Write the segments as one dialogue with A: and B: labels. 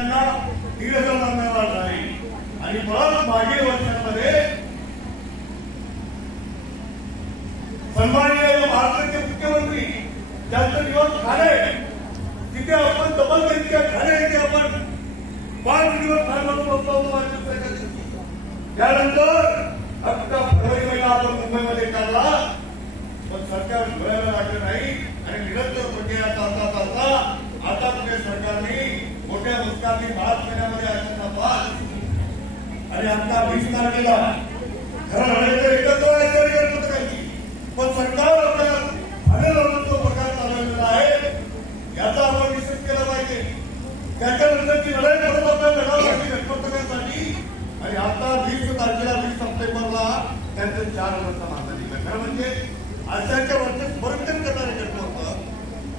A: त्यांना दीड हजार मागण्यावर झाली आणि मग मागील वर्षांमध्ये सन्माननीय महाराष्ट्राचे मुख्यमंत्री ज्यांचं दिवस खाणे तिथे आपण डबल त्यांच्या खाणे येथे आपण पाच दिवस खाण्यावर त्यानंतर आता फरवरी महिना आपण मुंबईमध्ये काढला पण सरकार डोळ्याला लागलं नाही आणि निरंतर आणि आता वीस तारखेला खरं म्हणायचं एकच व्हायचं पण सरकार आपल्याला तो प्रकार चालवलेला आहे. याचा आपण निश्चित केला पाहिजे. त्याच्यानंतरची लढाई आणि आता वीस तारखेला वीस सप्टेंबरला त्यांचं चार खरं म्हणजे आशाच्या वरचे स्मरण करणारे घटपत्र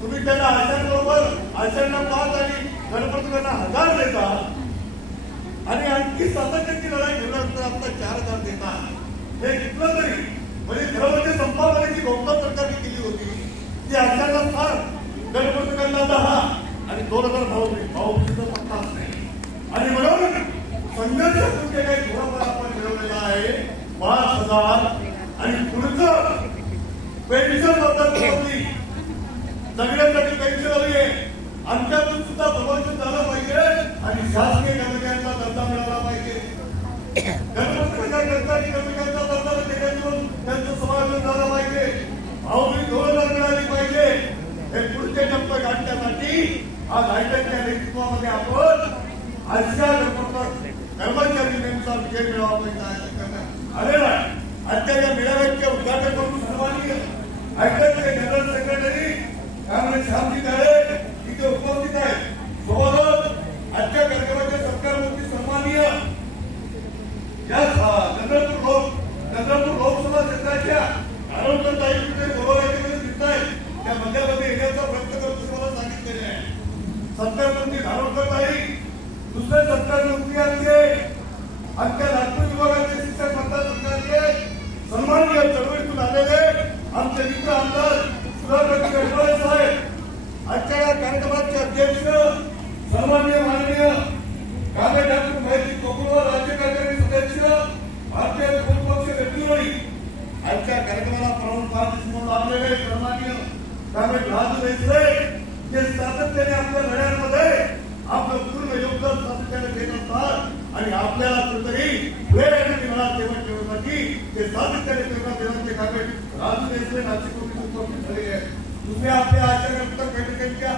A: तुम्ही त्यांना आशांबरोबर आशांना पाच आणि गणपतींना हजार देता आणि सातत्याची लढाई घेतल्यानंतर आता चार हजार देतात हे घेतलं तरी म्हणजे खरं म्हणजे संपादनाची घोषणा सरकारने केली होती. ती आशांना फार गणपतींना दहा आणि दोन हजार भाऊ भाऊ पत्ताच नाही आणि म्हणून संघर्ष जे काही थोडाफार आपण मिळवलेला आहे. पाच हजार. आणि पुढचं पेन्शनबद्दल बोलली सगळ्यांसाठी पेन्शन हवी आहे. आमच्यातून सुद्धा प्रमोशन गणपतीच्या कर्मचारी कर्मचाऱ्यांचा त्यांचं झालं पाहिजे. धोरण मिळाली पाहिजे. हे पुढचे टप्पे गाठण्यासाठी आज हायटेकच्या नेतृत्वामध्ये आपण आजच्या कर्मचारी नेमचा विजय पाहिजे आलेला आहे आजच्या या मेळाव्याचे उद्घाटन करून हायटेकचे जनरल सेक्रेटरी श्यामजी इथे उपस्थित आहेत. सोबतच आजच्या कार्यक्रमाचे सरकार सन्माननीय या आहे सरकार मंत्री धारोडकर ताई दुसरे सरकार मंत्री आमचे आमच्या नागपूर विभागाचे शिक्षक मतदारसंघाचे सन्माननीय चळवळीतून आलेले आमचे मित्र आमदार सुधाकर गडकरी साहेब. आजच्या या कार्यक्रमाचे अध्यक्ष सन्माननीय माननीय काँग्रेस डॉक्टर महेश कोकुलवर राज्य कार्यकारी सदस्य भारतीय विरोधी पक्ष आजच्या कार्यक्रमाला प्रमुख पाहणे म्हणून लाभलेले सन्माननीय कामे राजू देशरे ते सातत्याने आपल्या लढ्यांमध्ये आपलं पूर्ण योगदान सातत्याने देत असतात. आणि आपल्याला कुठेतरी वेळ आणि निघणार सेवा ठेवण्यासाठी ते सातत्याने प्रेरणा देण्याचे काँग्रेस राजू देसले नाशिक उपस्थित झाले आहे तुम्ही आपल्या आचार्य बैठकीच्या